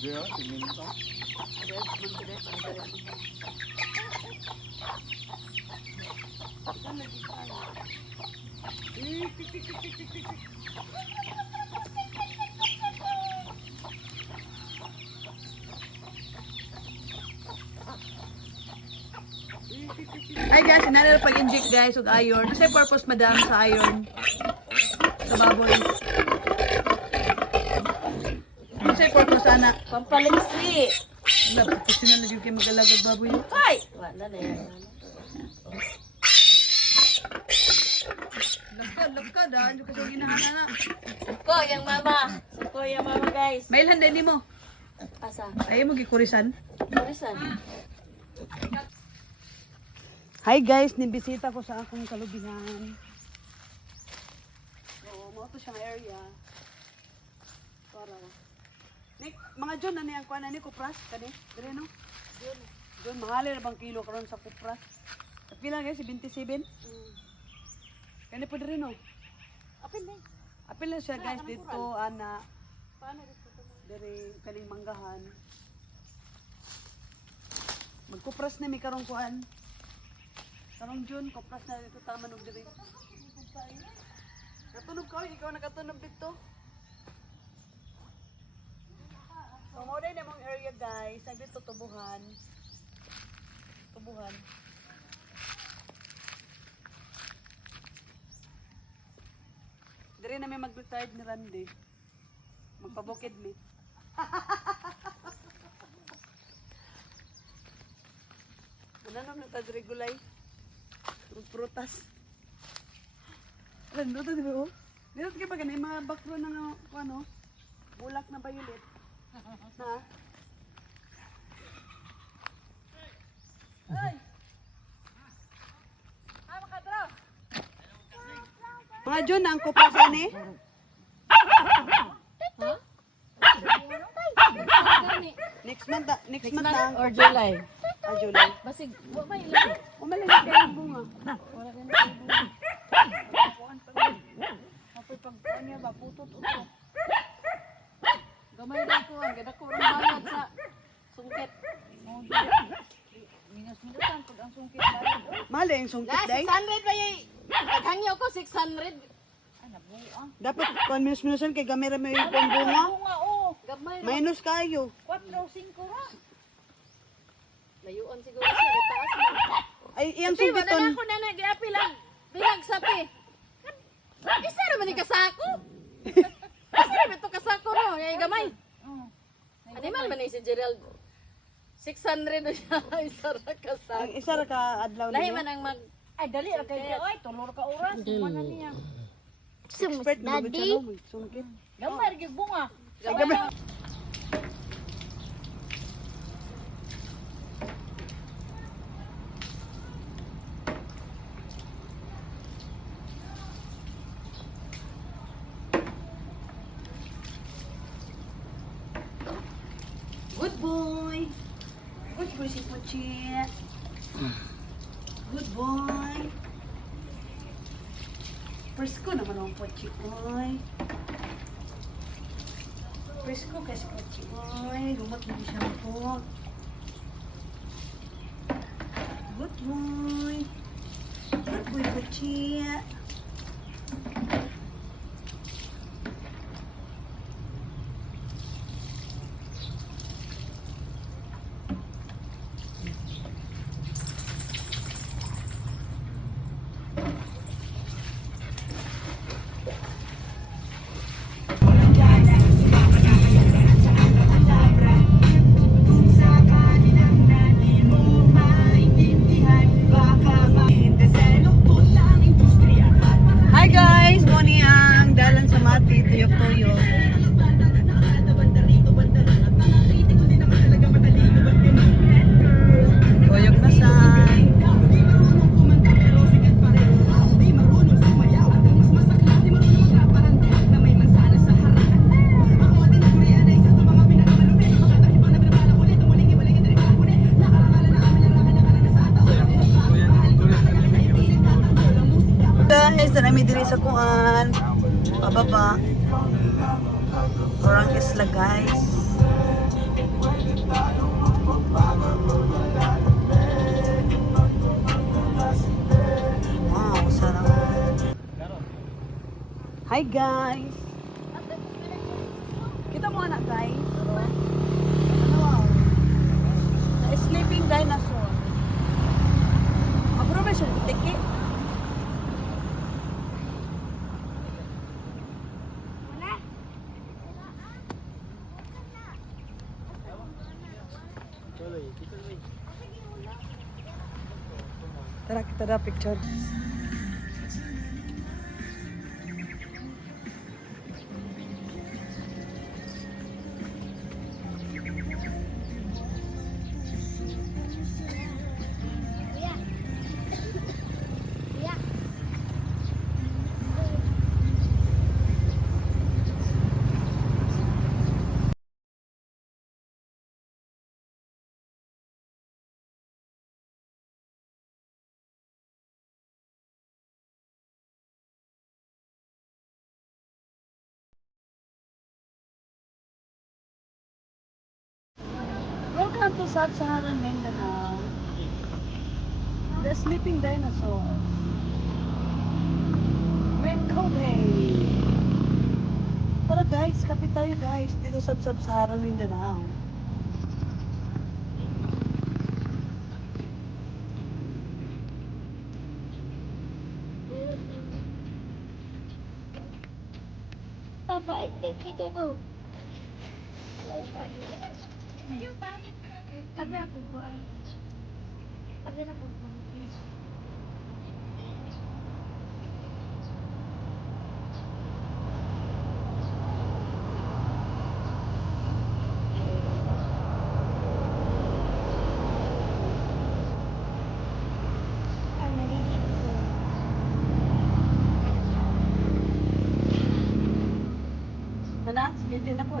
Dia, tingin ka. Ay guys, sinara pag-inject guys ug iron. Sa purpose madam sa iron sa baboy. Ano sa purpose ana? Pampaliksi. Wala, professional na gyud kay mag-alagad baboy. Ay! Wala na yan. Lagkad ah, ano kasi ginahan na. Suko yung mama. Suko yung mama guys. Mailhan din mo. Asa? Ay mo gikurisan. Kurisan. Hi guys, nibisita ko sa akong kalubihan. So, mo to siyang area. Para. Nik, mga John, ano yung kuha na ni Kupras? Kani? Dire no? John, mahali na bang kilo karon sa Kupras? At pila guys, 27? Kani po dire no? Apil na. Apil na siya guys dito, ana. Paano dito? Dire, kaning manggahan. Magkupras na may karong kuhan. Karong June, kupras na dito tama nung dire. Natunog ka, ikaw nakatunog dito. So, mo din namang area guys, nandito tubuhan. Tubuhan. Dire na may mag-retired ni Randy. Magpabukid mi. Ano naman nagtadregulay? Prutas. Alam, dito di ba oh? Dito kayo ba ganun, mga bakro na ano, bulak na violet. Ha? Ay! Ah, makadraw! Mga Jun, ang kupras ani? Next month na. Or July. Ah, July. Basig, wa may ilan. Umalalagay kayo ng bunga. Wala ka na bunga. Kapag pagpaan niya ba, putot-utot. Gamay lang ko. Ang ganda ko rin bayad sa sungkit. Minus-minusan pag ang sungkit bayad. Mahal yung sungkit, La, day. 600 ba yung... Naghangyaw ko, 600. Ay, nabuang. Dapat kung minus-minusan kay gamira mo yung bunga. Bunga, oh. Gamay lang. Minus kayo. 4-5 ra. Layuan siguro siya. Itaas mo. Ay, iyang Di ba na sungkiton. ako na nag-api lang. Bilang sabi. Isa naman yung kasako. Isa naman ito kasako no. Yung gamay. Animal man si Gerald. 600 na siya. Isa ra Ang kasako. isa ra ka adlaw Lahi niya. man ang mag... Ay, dali. Okay, ay, tulor ka oras. Mana niya. Expert na bagod siya, no? May sungkit. Gamay, rin bunga. Ay, Gamay gamay. lang. Good boy. Good boy si Puchi. Good boy. Presko naman ang Puchi, oy. Presko kasi Puchi, oy. Lumot na siya po. Good boy. Good boy, Puchi. mi diri sa kuan. Pababa. Orang isla guys. Wow, sarap. Hi guys. Kita mo anak guys. Ano wow? The sleeping dinosaur. Abro ba siya tiki? Tara kita na picture. Welcome to Sub-Saharan Mindanao. The sleeping dinosaur. With Kobe. Tara guys, kapit tayo guys. Dito sa Sub-Saharan Mindanao. Papa, dito mo. Sabi ako po. Sabi na po po. Ang nalilito po. Mana? Sige din na po.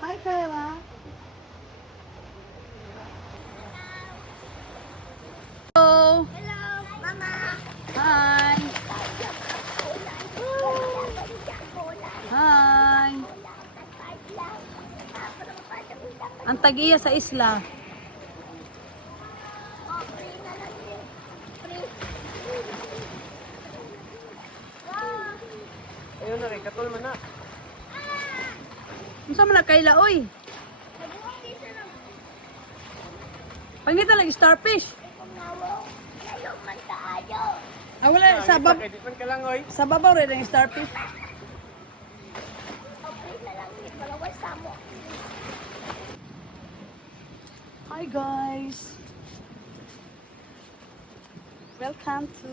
Hi Kayla. Hello. Hello, Mama. Hi. Hi. Ang tagiya sa isla. Ayun na rin, katol man na. Unsa man na Kayla oy? Pangita lagi starfish. Ah, wala sa bab Kay di man ka lang, oy. sa babaw rin ang starfish. Hi guys. Welcome to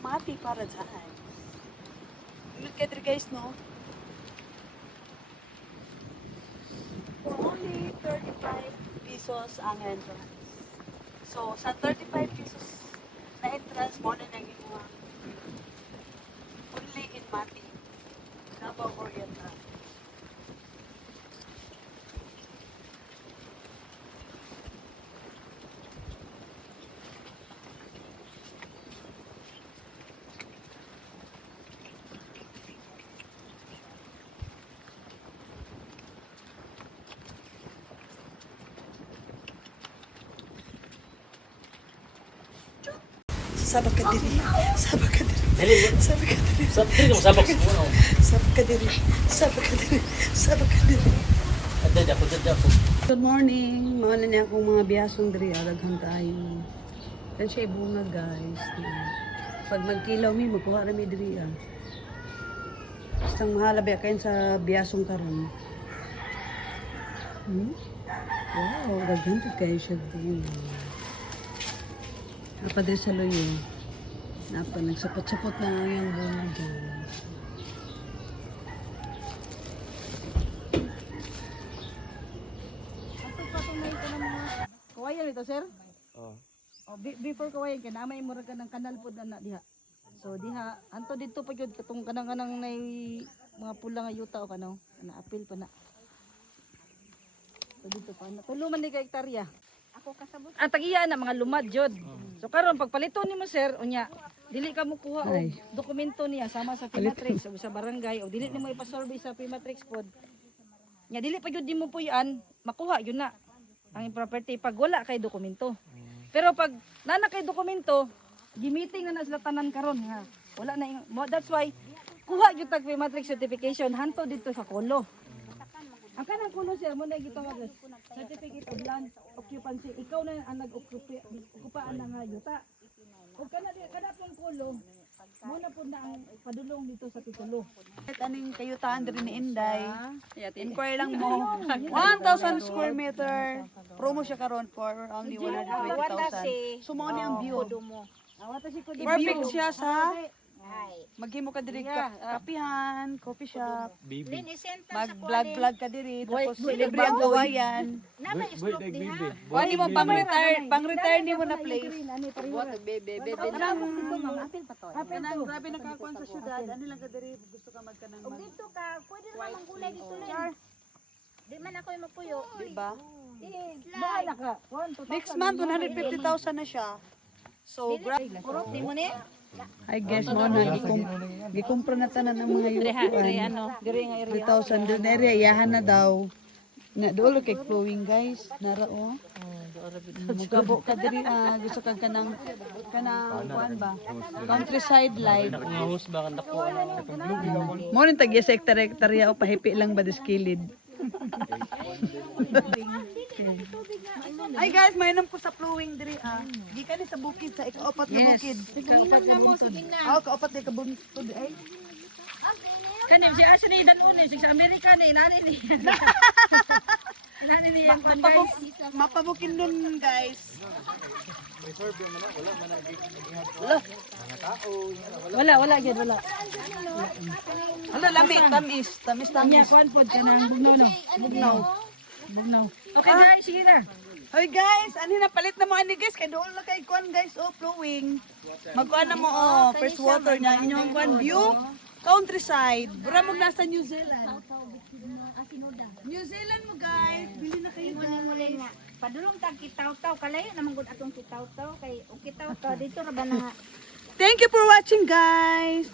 Mati Paradise. Look at it guys, no? For only 35 pesos ang entrance. So, sa 35 pesos na entrance mo na naging mga only in Mati. Davao Oriental. Sabak ka diri. Sabak ka diri. Dali, Sabak ka diri. sabak mo sabak mo. Sabak ka diri. Sabak ka diri. Sabak ka diri. Dada ako. Good morning. Mao na niya akong mga biyasong diri araghan tayo. Yan siya bunga guys. Pag magkilaw mi magkuha ra mi diri ah. Bastang mahalabi kain sa biyasong karon. Wow, gagyan kayo siya din. Napa diri sa loyo. Napa nagsapot-sapot na yung bunga guys. Kawayan ito, sir? Oh. O, before kawayan ka, naamay mo ka ng kanal po na diha. So diha, anto dito pa yun, katong kanang nay mga pula nga yuta o kanaw, na apil pa na. So dito pa, tuluman ni ka hektarya. Ang tagiya na mga lumad jud. So karon pagpalito nimo sir unya dili ka mo kuha og dokumento niya sama sa Pimatrix o sa barangay o dili nimo ipa-survey sa Pimatrix pod. Nya dili pa gyud nimo puy-an makuha yun na ang property pag wala kay dokumento. Pero pag nana kay dokumento, gi-meeting na sila tanan karon nga. Wala na that's why kuha gyud tag Pimatrix certification hanto dito sa Kolo. Ang kanang kulo sir mo na gitawag certificate of land occupancy. Ikaw na ang nag-okupaan ng yuta. O kada pong kulo mo na po na ang padulong dito sa titulo. Kahit aning kayutaan diri ni Inday. Inquire lang mo. 1,000 square meter. Promo siya karon for only 120,000. So mo ni ang view. Perfect siya sa maghimo ka diri kapihan, coffee shop. Mag-vlog ka diri tapos libre ang gawayan. Wali mo pang-retire nimo na place. What bebe. Kanang grabe nakakuan sa syudad. Ano lang ka diri gusto ka magkanang man. Dito ka, pwede naman manggulay dito lang. Di man ako yung mapuyo. Diba? Bahala ka. Next month 150,000 na siya. So, Puro, di mo ni? I guess mo na gikumpra na tanan ng mga yutuan. Diri nga area. 3,000 doon area iyahan na daw. Na doon kay flowing guys. Nara o. Mugabo ka diri gusto ka kanang kuan ba? Countryside life. Mga host ba kanda ko? Mo rin tagya sa hektarya o pahipi lang ba diskilid. Ay guys, mainom ko sa flowing diri Di ka ni sa bukid sa ikaapat na bukid. Inom na mo, sige na. Kaapat na kabukid ay. Kanim si Ashley dan unin sa Amerika ni nani ni. Nani ni yang pan guys. Mapabukin nun guys. Wala gyud wala. Ano lami tamis. Nya kwan pod kanang bugnaw. Okay guys, sige na. Hoy guys, ani na palit na mo ani guys kay doon na kay kuan guys flowing. Magkuan na mo first water niya inyong kuan view countryside. Bura mo nasa New Zealand. New Zealand mo guys, bili na kayo guys. Mulay nga. Padulong tag kitaw-taw. Kalayo naman gud atong kitaw-taw. Kay o kitaw-taw dito ra ba na. Thank you for watching guys.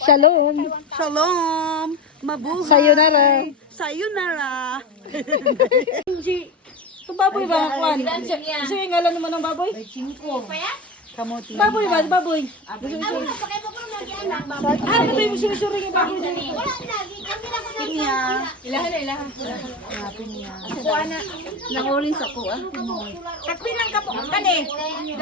Shalom. Shalom. Mabuhay. Sayonara. Ito baboy ba kwan? Gusto yung ngalan naman ng baboy? Kamote. Baboy ba? Baboy. Pakay mo ko lagi anak ba. Ano ba yung sinusuring yung baboy dito? Wala lagi. Kami na ko Pinya. Ilahan. Ako ana. Nang orange ako ah. Tagpinang ka po. Kani.